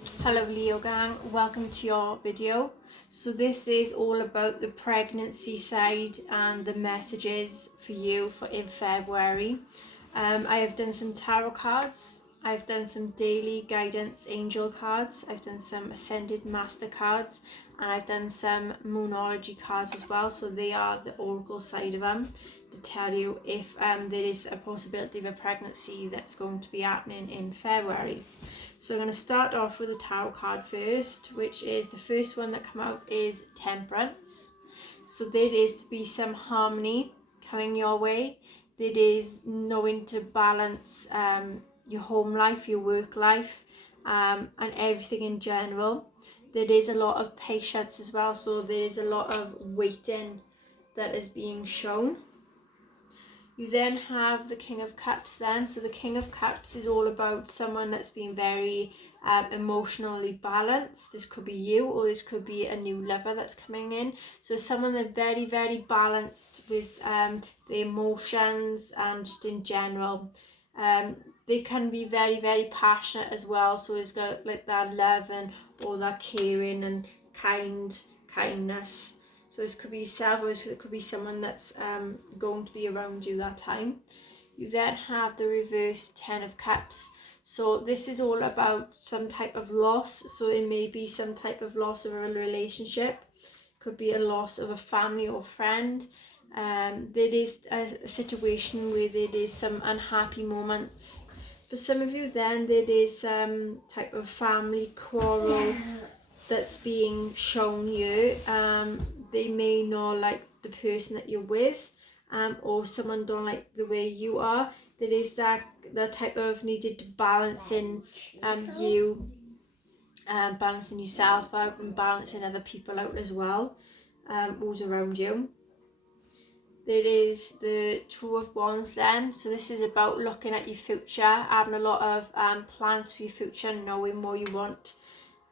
Hello Leo gang, welcome to your video. So this is all about the pregnancy side and the messages for you for in February. I have done some tarot cards, I've done some daily guidance angel cards, I've done some ascended master cards, and I've done some moonology cards as well. So they are the oracle side of them to tell you if there is a possibility of a pregnancy that's going to be happening in February. So I'm going to start off with the tarot card first, which is the first one that come out is Temperance. So there is to be some harmony coming your way. There is knowing to balance your home life, your work life, and everything in general. There is a lot of patience as well, so there is a lot of waiting that is being shown. You then have the King of Cups then. So the King of Cups is all about someone that's been very emotionally balanced. This could be you, or this could be a new lover that's coming in. So someone that's very, very balanced with the emotions and just in general. They can be very, very passionate as well. So it's got like that love and all that caring and kindness. So this could be yourself, or it could be someone that's going to be around you that time. You then have the reverse Ten of Cups. So this is all about some type of loss. So it may be some type of loss of a relationship. Could be a loss of a family or friend. There is a situation where there is some unhappy moments. For some of you then there is some type of family quarrel that's being shown you. They may not like the person that you're with, or someone don't like the way you are. There is that type of needed to balancing you balancing yourself out and balancing other people out as well, who's around you. There is the Two of Wands then. So this is about looking at your future, having a lot of plans for your future, knowing what you want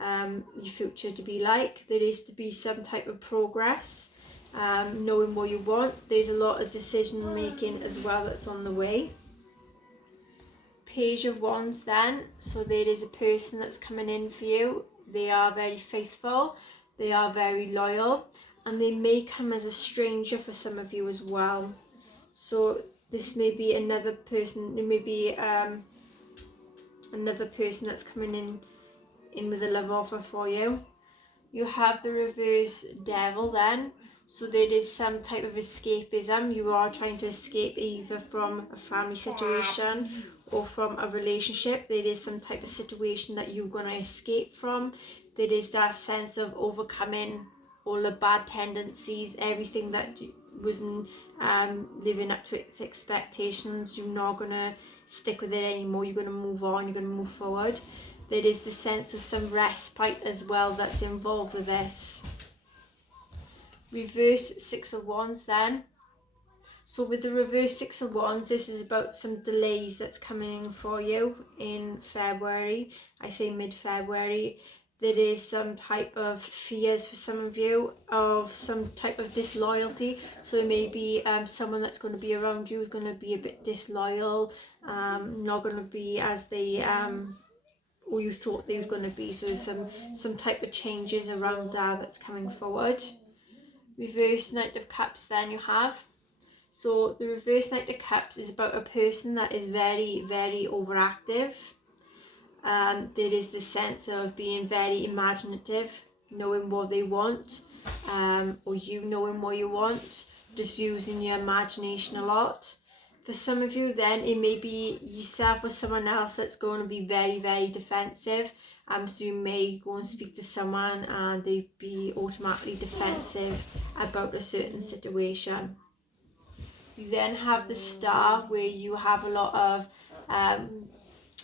your future to be like. There is to be some type of progress, knowing what you want. There's a lot of decision making as well that's on the way. Page of Wands then. So there is a person that's coming in for you. They are very faithful, they are very loyal, and they may come as a stranger for some of you as well. So this may be another person, it may be another person that's coming in with a love offer for you. You have the reverse Devil then. So there is some type of escapism. You are trying to escape either from a family situation or from a relationship. There is some type of situation that you're going to escape from. There is that sense of overcoming all the bad tendencies, everything that wasn't living up to its expectations. You're not going to stick with it anymore. You're going to move on, you're going to move forward. There is the sense of some respite as well that's involved with this. Reverse Six of Wands then. So with the reverse Six of Wands, this is about some delays that's coming for you in February. I say mid-February. There is some type of fears for some of you of some type of disloyalty. So it may be someone that's going to be around you is going to be a bit disloyal, not going to be as they or you thought they were going to be. So some type of changes around that that's coming forward. Reverse Knight of Cups then you have. So the reverse Knight of Cups is about a person that is very, very overactive. There is the sense of being very imaginative, knowing what they want, or you knowing what you want, just using your imagination a lot. For some of you then, it may be yourself or someone else that's going to be very, very defensive. So you may go and speak to someone and they'd be automatically defensive about a certain situation. You then have the Star, where you have a lot of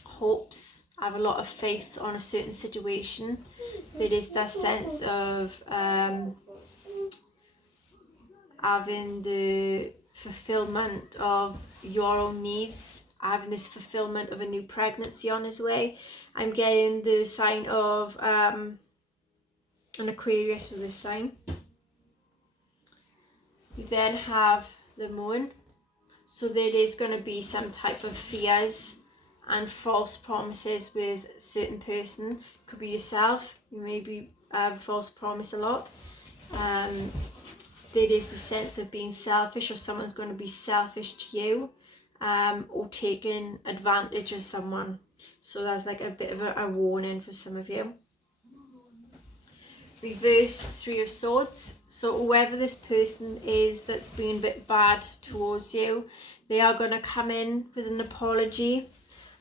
hopes, have a lot of faith on a certain situation. There is that sense of having the fulfillment of your own needs, having this fulfillment of a new pregnancy on its way. I'm getting the sign of an Aquarius with this sign. You then have the Moon. So there is going to be some type of fears and false promises with a certain person. Could be yourself. You maybe false promise a lot. There is the sense of being selfish, or someone's going to be selfish to you, or taking advantage of someone. So that's like a bit of a warning for some of you. Reverse Three of Swords. So whoever this person is that's being a bit bad towards you, they are going to come in with an apology,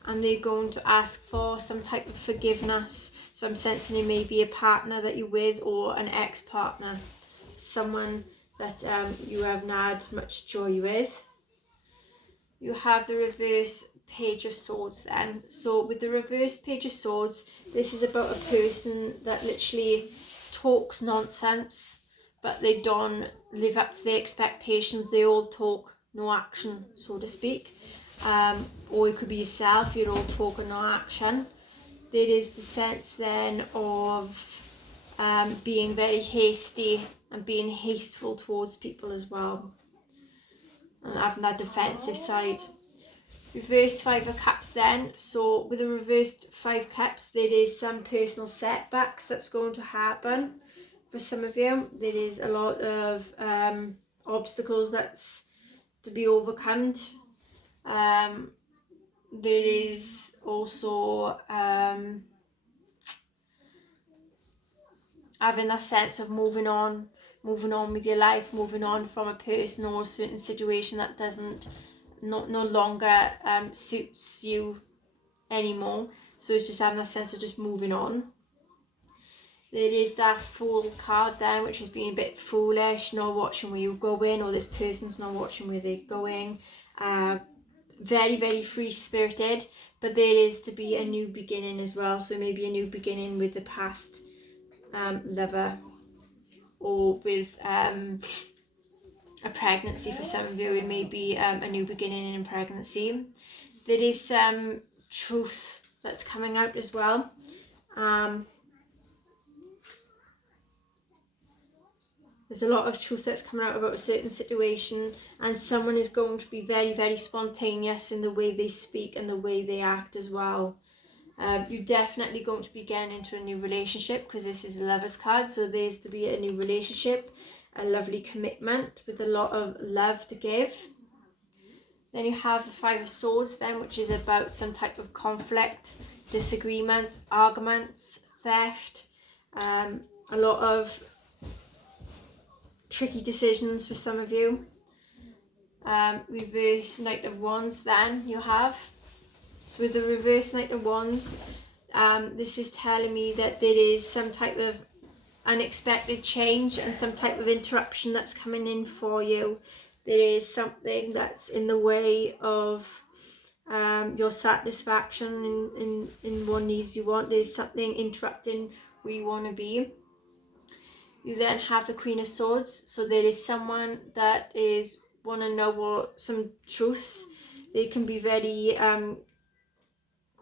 and they're going to ask for some type of forgiveness. So I'm sensing it may be a partner that you're with, or an ex-partner, someone that you haven't had much joy with. You have the reverse Page of Swords then. So with the reverse Page of Swords, this is about a person that literally talks nonsense, but they don't live up to their expectations. They all talk, no action, so to speak. Or it could be yourself, you're all talk and no action. There is the sense then of being very hasty and being hasteful towards people as well, and having that defensive side. Reverse Five of Cups then. So with the reversed Five Cups, there is some personal setbacks that's going to happen for some of you. There is a lot of obstacles that's to be overcome. There is also having a sense of moving on with your life, moving on from a person or a certain situation that doesn't no longer suits you anymore. So it's just having a sense of just moving on. There is that Fool card then, which is being a bit foolish, not watching where you're going, or this person's not watching where they're going. Very, very free-spirited, but there is to be a new beginning as well. So maybe a new beginning with the past lover, or with a pregnancy for some of you. It may be a new beginning in pregnancy. There is some truth that's coming out as well. There's a lot of truth that's coming out about a certain situation, and someone is going to be very, very spontaneous in the way they speak and the way they act as well. You're definitely going to be getting into a new relationship, because this is the Lovers card, so there's to be a new relationship, a lovely commitment with a lot of love to give. Then you have the Five of Swords then, which is about some type of conflict, disagreements, arguments, theft, a lot of tricky decisions for some of you. Reverse Knight of Wands then you have. So with the reverse Knight of Wands, this is telling me that there is some type of unexpected change and some type of interruption that's coming in for you. There is something that's in the way of your satisfaction in what needs you want. There's something interrupting where you want to be. You then have the Queen of Swords. So there is someone that is want to know what some truths. They can be very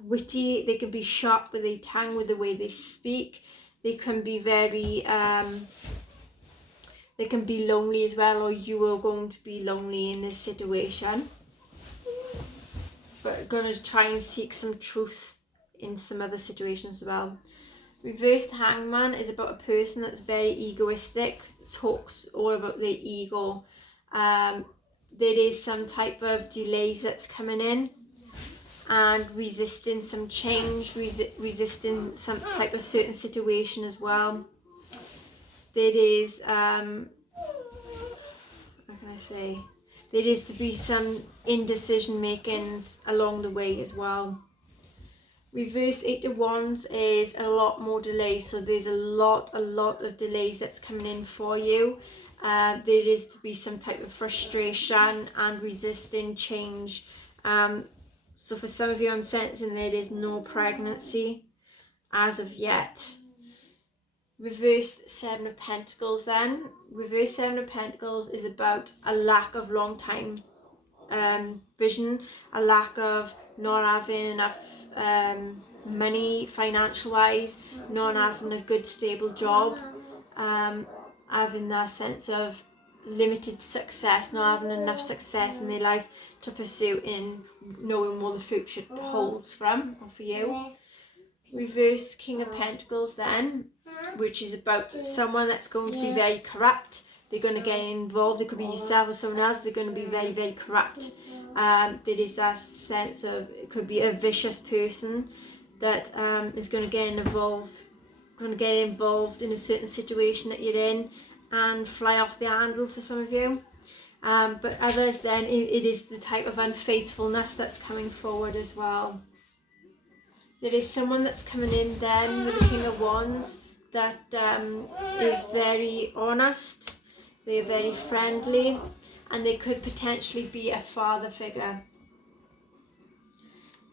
witty. They can be sharp with their tongue, with the way they speak. They can be very they can be lonely as well, or you are going to be lonely in this situation, but going to try and seek some truth in some other situations as well. Reversed Hangman is about a person that's very egoistic, talks all about their ego. There is some type of delays that's coming in, and resisting some change, resisting some type of certain situation as well. There is, how can I say, there is to be some indecision makings along the way as well. Reverse Eight of Wands is a lot more delays, so there's a lot of delays that's coming in for you. There is to be some type of frustration and resisting change. So for some of you, I'm sensing there is no pregnancy as of yet. Reversed Seven of Pentacles then. Reverse Seven of Pentacles is about a lack of long time vision, a lack of not having enough money financial wise, not having a good stable job, having that sense of limited success, not having enough success in their life to pursue in knowing what the future holds for you. Reverse King of Pentacles then, which is about someone that's going to be very corrupt. They're going to get involved. It could be yourself or someone else. They're going to be very, very corrupt. There is that sense of, it could be a vicious person that is going to get involved in a certain situation that you're in and fly off the handle for some of you. But others then, it is the type of unfaithfulness that's coming forward as well. There is someone that's coming in then with the King of Wands that is very honest, they're very friendly, and they could potentially be a father figure.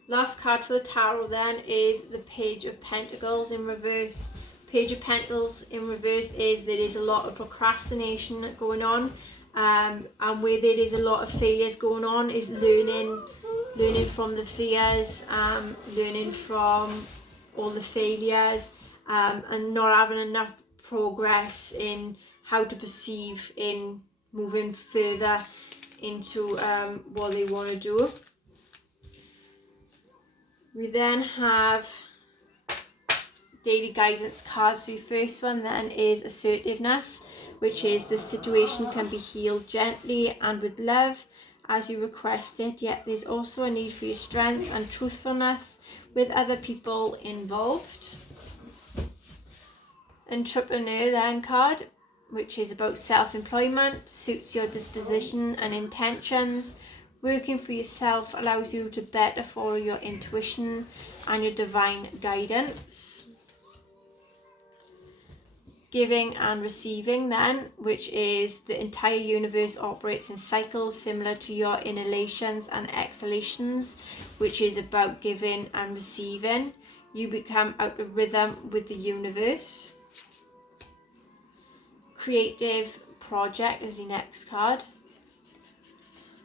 Last card for the tarot then is the Page of Pentacles in reverse. Page of Pentacles in reverse is there is a lot of procrastination going on, and where there is a lot of failures going on is learning from the fears, learning from all the failures, and not having enough progress in how to perceive in moving further into what they want to do. We then have daily guidance cards. So the first one then is assertiveness, which is the situation can be healed gently and with love as you request it, yet there's also a need for your strength and truthfulness with other people involved. Entrepreneur then card, which is about self-employment, suits your disposition and intentions. Working for yourself allows you to better follow your intuition and your divine guidance. Giving and receiving then, which is the entire universe operates in cycles similar to your inhalations and exhalations, which is about giving and receiving. You become out of rhythm with the universe. Creative project is your next card.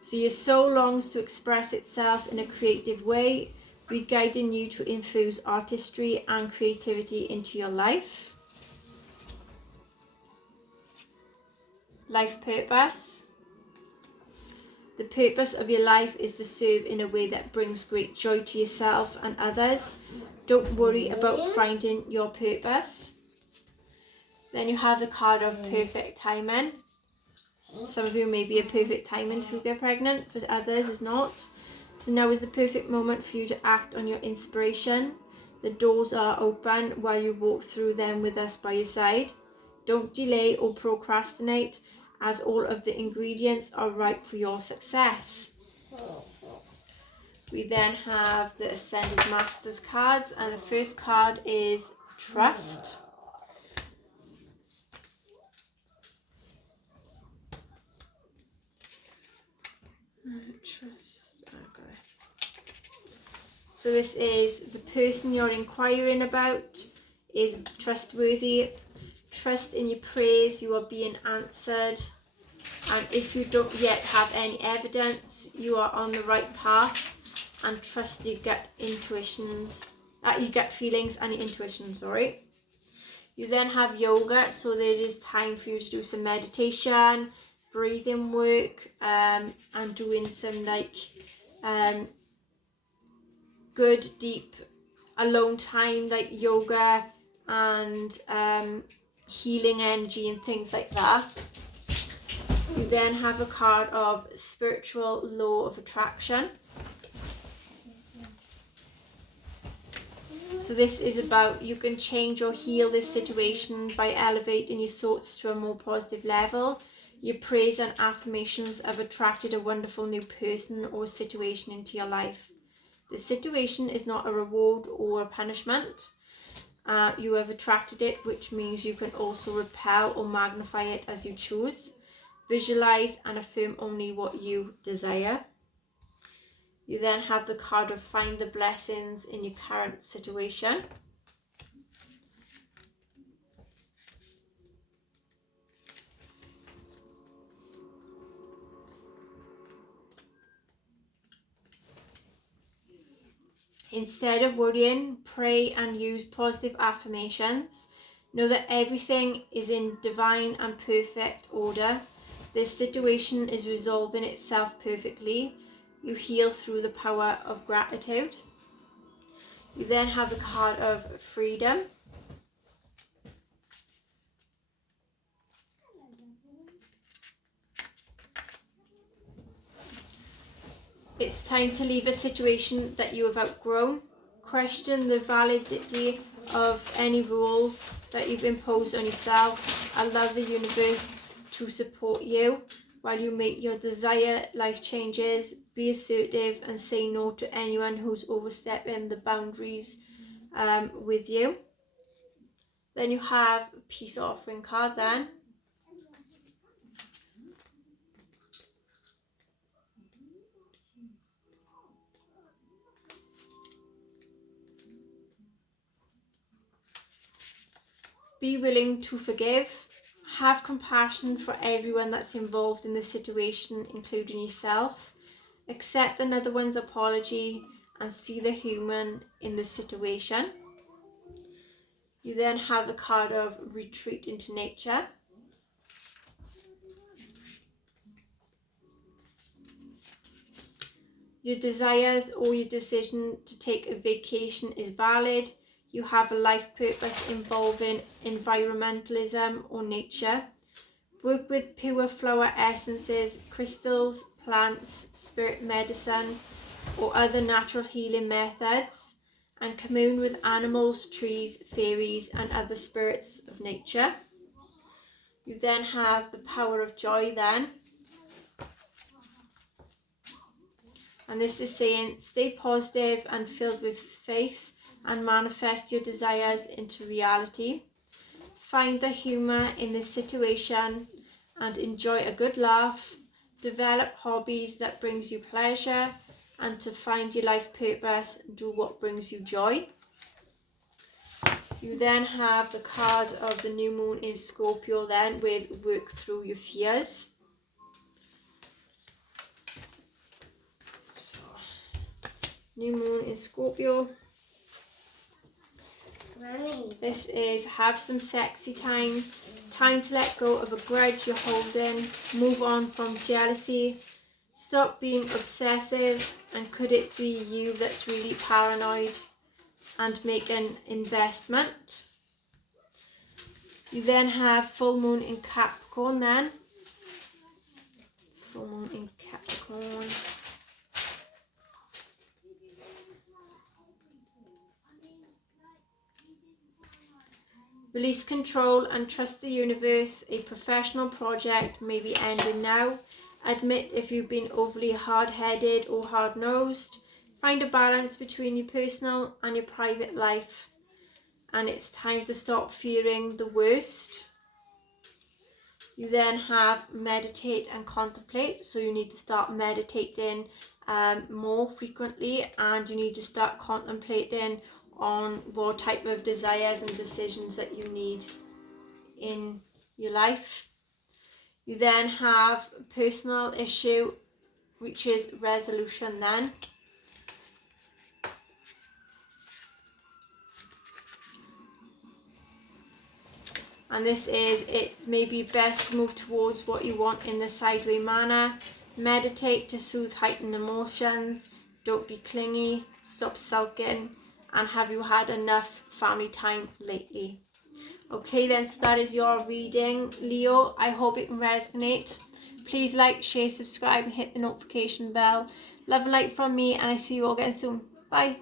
So your soul longs to express itself in a creative way, we're guiding you to infuse artistry and creativity into your life. Life purpose. The purpose of your life is to serve in a way that brings great joy to yourself and others. Don't worry about finding your purpose. Then you have the card of perfect timing. Some of you may be a perfect timing to get pregnant, for others is not. So now is the perfect moment for you to act on your inspiration. The doors are open while you walk through them with us by your side. Don't delay or procrastinate, as all of the ingredients are right for your success. We then have the Ascended Masters cards, and the first card is Trust. So this is the person you're inquiring about is trustworthy. Trust in your prayers, you are being answered. And if you don't yet have any evidence, you are on the right path. And trust your gut intuitions, your gut feelings and your intuition, sorry. You then have yoga, so there is time for you to do some meditation, breathing work, and doing some good deep alone time like yoga and healing energy and things like that. You then have a card of spiritual law of attraction. So this is about you can change or heal this situation by elevating your thoughts to a more positive level. Your praise and affirmations have attracted a wonderful new person or situation into your life. The situation is not a reward or a punishment. You have attracted it, which means you can also repel or magnify it as you choose. Visualize and affirm only what you desire. You then have the card of find the blessings in your current situation. Instead of worrying, pray and use positive affirmations. Know that everything is in divine and perfect order. This situation is resolving itself perfectly. You heal through the power of gratitude. You then have the card of freedom. It's time to leave a situation that you have outgrown. Question the validity of any rules that you've imposed on yourself. Allow the universe to support you while you make your desired life changes. Be assertive and say no to anyone who's overstepping the boundaries with you. Then you have a peace offering card then. Be willing to forgive. Have compassion for everyone that's involved in the situation, including yourself. Accept another one's apology and see the human in the situation. You then have the card of retreat into nature. Your desires or your decision to take a vacation is valid. You have a life purpose involving environmentalism or nature. Work with pure flower essences, crystals, plants, spirit medicine, or other natural healing methods, and commune with animals, trees, fairies, and other spirits of nature. You then have the power of joy then. And this is saying, stay positive and filled with faith and manifest your desires into reality. Find the humour in this situation and enjoy a good laugh. Develop hobbies that brings you pleasure, and to find your life purpose, do what brings you joy. You then have the card of the new moon in Scorpio then, with work through your fears. So, new moon in Scorpio. This is have some sexy time. Time to let go of a grudge you're holding. Move on from jealousy. Stop being obsessive, and could it be you that's really paranoid, and make an investment. You then have full moon in Capricorn then. Full moon in Capricorn. Release control and trust the universe. A professional project may be ending now. Admit if you've been overly hard-headed or hard-nosed. Find a balance between your personal and your private life. And it's time to stop fearing the worst. You then have meditate and contemplate. So you need to start meditating more frequently, and you need to start contemplating on what type of desires and decisions that you need in your life. You then have personal issue, which is resolution then. And this is, it may be best to move towards what you want in the sideway manner. Meditate to soothe heightened emotions. Don't be clingy. Stop sulking. And have you had enough family time lately? Okay then, so that is your reading, Leo. I hope it can resonate. Please like, share, subscribe, and hit the notification bell. Love and light from me, and I see you all again soon. Bye.